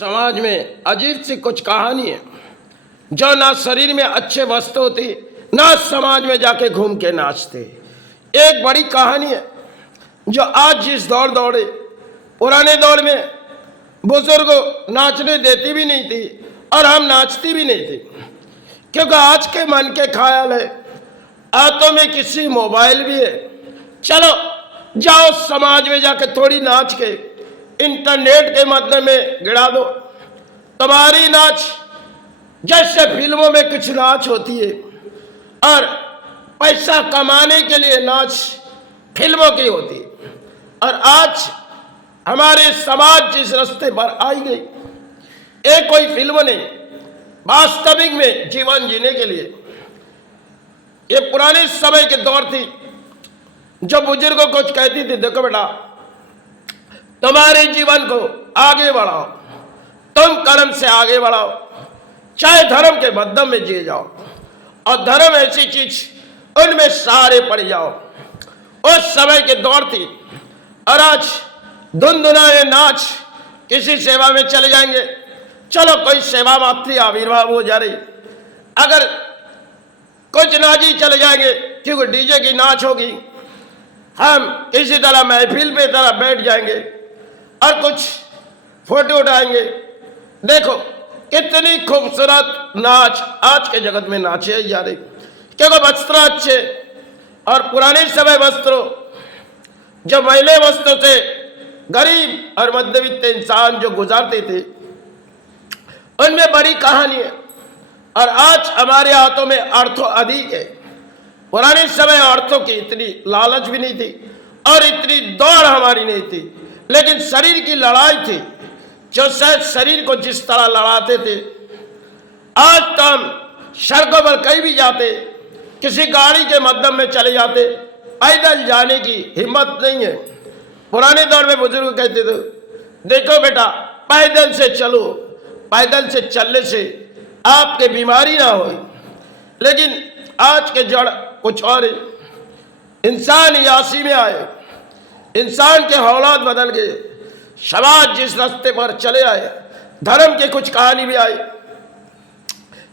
समाज में अजीब सी कुछ कहानी है जो ना शरीर में अच्छे वस्त्र होती ना समाज में जाके घूम के नाचते। एक बड़ी कहानी है जो आज जिस दौड़ दौड़े, पुराने दौर में बुजुर्ग नाचने देती भी नहीं थी और हम नाचती भी नहीं थी, क्योंकि आज के मन के ख्याल है, हाथों में किसी मोबाइल भी है, चलो जाओ समाज में जाके थोड़ी नाच के इंटरनेट के माध्यम में गिरा दो। तुम्हारी नाच जैसे फिल्मों में कुछ नाच होती है और पैसा कमाने के लिए नाच फिल्मों की होती है, और आज हमारे समाज जिस रास्ते पर आई गई, ये कोई फिल्म नहीं, वास्तविक में जीवन जीने के लिए ये पुराने समय के दौर थी जो बुजुर्गों को कहती थी, देखो बेटा तुम्हारे जीवन को आगे बढ़ाओ, तुम कर्म से आगे बढ़ाओ, चाहे धर्म के बंधन में जिए जाओ, और धर्म ऐसी चीज उनमें सारे पड़ जाओ। उस समय के दौर थी, और आज धुनधुनाए नाच किसी सेवा में चले जाएंगे, चलो कोई सेवा मातृ आविर्भाव हो जा रही, अगर कुछ नाची चले जाएंगे क्योंकि डीजे की नाच होगी, हम किसी तरह महफिल पे तरह बैठ जाएंगे और कुछ फोटो उठाएंगे। देखो कितनी खूबसूरत नाच आज के जगत में नाचे जा रही, क्योंकि वस्त्र अच्छे, और पुराने समय वस्त्रों जो मैले वस्त्रों से गरीब और मध्यवित्त इंसान जो गुजारते थे उनमें बड़ी कहानी है, और आज हमारे हाथों में अर्थों अधिक है। पुराने समय अर्थों की इतनी लालच भी नहीं थी और इतनी दौड़ हमारी नहीं थी, लेकिन शरीर की लड़ाई थी, जो शायद शरीर को जिस तरह लड़ाते थे। आज तो हम सड़कों पर कहीं भी जाते, किसी गाड़ी के माध्यम में चले जाते, पैदल जाने की हिम्मत नहीं है। पुराने दौर में बुजुर्ग कहते थे, देखो बेटा पैदल से चलो, पैदल से चलने से आपके बीमारी ना हो। लेकिन आज के जड़ कुछ और है, इंसान यासी में आए, इंसान के हालात बदल गए, समाज जिस रास्ते पर चले आए, धर्म के कुछ कहानी भी आई,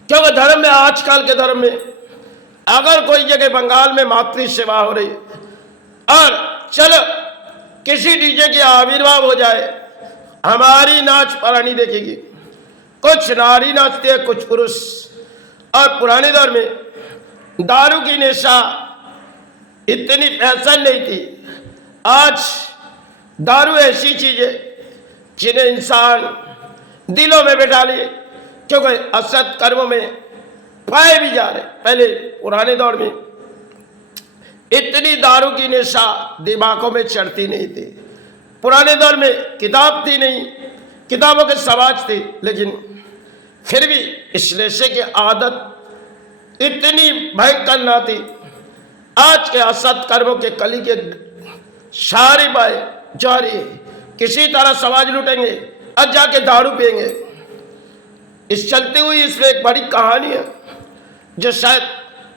क्योंकि धर्म में आजकल के धर्म में अगर कोई जगह बंगाल में मातृ सेवा हो रही और चलो किसी डीजे की आविर्भाव हो जाए, हमारी नाच परानी देखेगी, कुछ नारी नाचते हैं कुछ पुरुष। और पुराने दौर में दारू की नशा इतनी फैशन नहीं थी, आज दारू ऐसी चीज है जिन्हें इंसान दिलों में बैठा लिए, क्योंकि असत कर्मों में पाए भी जा रहे। पहले पुराने दौर में इतनी दारू की नशा दिमागों में चढ़ती नहीं थी, पुराने दौर में किताब थी नहीं, किताबों के समाज थे, लेकिन फिर भी इस नशे की आदत इतनी भयंकर ना थी। आज के असत कर्मों के कली के सारी बाएं जारी है, किसी तरह समाज लूटेंगे और जाके दारू पिएंगे। इस चलती हुई इसमें एक बड़ी कहानी है जो शायद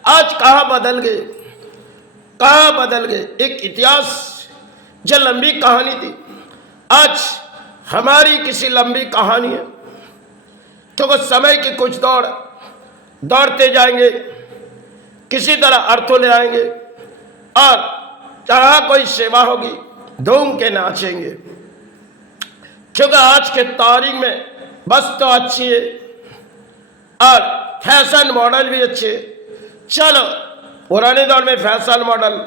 आज कहाँ बदल गए, कहाँ बदल गए। एक इतिहास जो लंबी कहानी थी, आज हमारी किसी लंबी कहानी है, तो समय के कुछ दौड़ते जाएंगे, किसी तरह अर्थों ले आएंगे, और जहां कोई सेवा होगी धूम के नाचेंगे, क्योंकि आज के तारीख में बस तो अच्छी है और फैशन मॉडल भी अच्छे। चलो पुराने दौर में फैशन मॉडल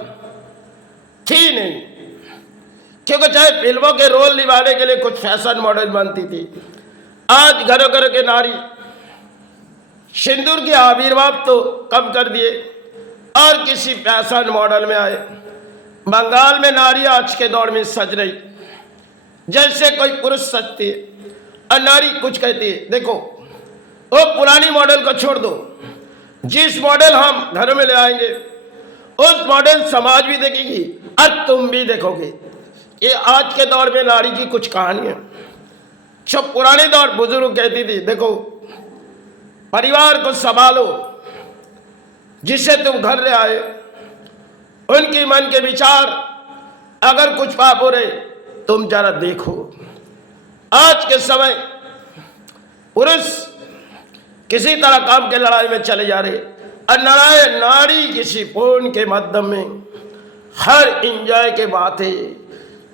थी नहीं, क्योंकि चाहे फिल्मों के रोल निभाने के लिए कुछ फैशन मॉडल बनती थी। आज घरों घरों के नारी सिंदूर के आविर्भाव तो कम कर दिए और किसी फैशन मॉडल में आए। बंगाल में नारी आज के दौर में सज रही जैसे कोई पुरुष सजती है, और नारी कुछ कहती है, देखो वो पुरानी मॉडल को छोड़ दो, जिस मॉडल हम घर में ले आएंगे उस मॉडल समाज भी देखेगी और तुम भी देखोगे। ये आज के दौर में नारी की कुछ कहानी है। जो पुराने दौर बुजुर्ग कहती थी, देखो परिवार को संभालो, जिसे तुम घर ले आए, उनकी मन के विचार अगर कुछ पाप हो रहे तुम जरा देखो। आज के समय पुरुष किसी तरह काम के लड़ाई में चले जा रहे और नारी किसी फोन के माध्यम में हर इंजॉय के बात है।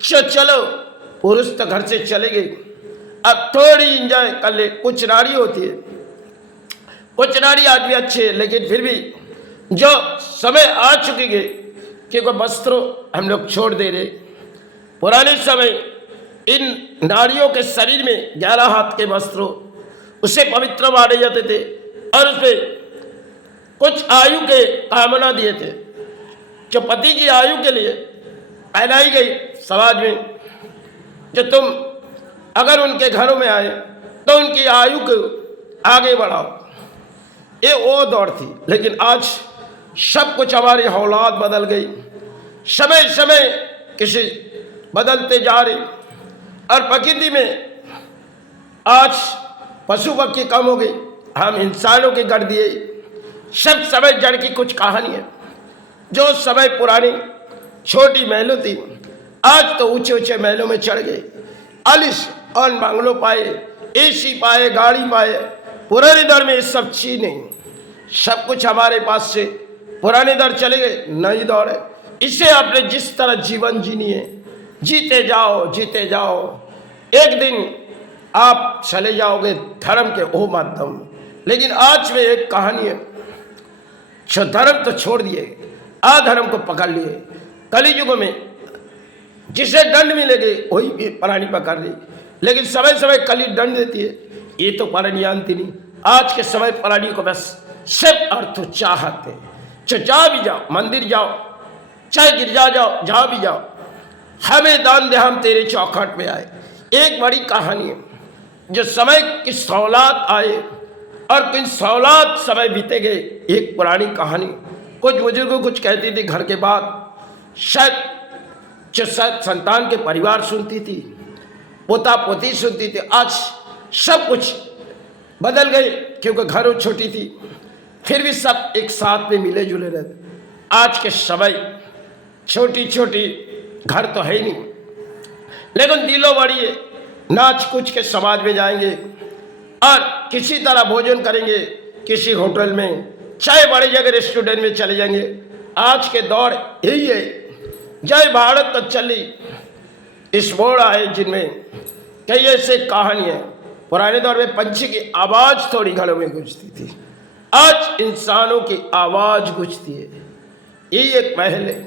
चलो पुरुष तो घर से चले गए, अब थोड़ी इंजॉय कर ले। कुछ नारी होती है, कुछ नारी आदमी अच्छे है, लेकिन फिर भी जो समय आ चुकी है कि कोई वस्त्रों हम लोग छोड़ दे रहे। पुराने समय इन नारियों के शरीर में 11 हाथ के वस्त्रों उसे पवित्र माने जाते थे और उसमें कुछ आयु के कामना दिए थे, जो पति की आयु के लिए पहनाई गई समाज में, जो तुम अगर उनके घरों में आए तो उनकी आयु को आगे बढ़ाओ। ये वो दौर थी। लेकिन आज सब कुछ हमारी औलाद बदल गई, समय समय किसी बदलते जा रही और प्रकृति में आज पशु पक्षी कम हो गई, हम इंसानों के कर दिए। सब समय जड़ की कुछ कहानी है। जो समय पुरानी छोटी महलों थी, आज तो ऊंचे ऊंचे महलों में चढ़ गए, आलिश और बंगलों पाए, एसी पाए, गाड़ी पाए। पुराने दौर में ये सब चीज नहीं, सब कुछ हमारे पास से पुराने दौर चले गए, नई दौर है। इसे आपने जिस तरह जीवन जीनी है, जीते जाओ जीते जाओ। एक दिन आप चले जाओगे धर्म के वो माध्यम। लेकिन आज में एक कहानी है, जो धर्म तो छोड़ दिए, अधर्म को पकड़ लिए। कलियुग में जिसे दंड मिलेगी वही भी प्राणी पकड़ ली, लेकिन समय समय कली दंड देती है, ये तो प्राणी जानती नहीं। आज के समय प्राणी को बस सब अर्थ चाहते, जा भी जाओ, मंदिर जाओ, चाहे गिरजा जाओ, जहाँ भी जाओ, हमें दान दे, हम तेरे चौखट में आए। एक बड़ी कहानी है, जो समय की सौलात आए और किन सौलात समय बीते गए। एक पुरानी कहानी, कुछ बुजुर्गों कुछ कहती थी, घर के बाद शायद जो शायद संतान के परिवार सुनती थी, पोता पोती सुनती थी। आज सब कुछ बदल गए, क्योंकि घर छोटी थी, फिर भी सब एक साथ में मिले जुले रहते। आज के समय छोटी छोटी घर तो है ही नहीं, लेकिन दिलो बड़ी है। नाच कुछ के समाज में जाएंगे और किसी तरह भोजन करेंगे, किसी होटल में, चाहे बड़ी जगह रेस्टोरेंट में चले जाएंगे। आज के दौर यही है। जय भारत तो चली इस मोड़ आए, जिनमें कई ऐसे कहानी है। पुराने दौर में पंछी की आवाज थोड़ी घरों में गूंजती थी, आज इंसानों की आवाज गूंजती है। यही एक महल है।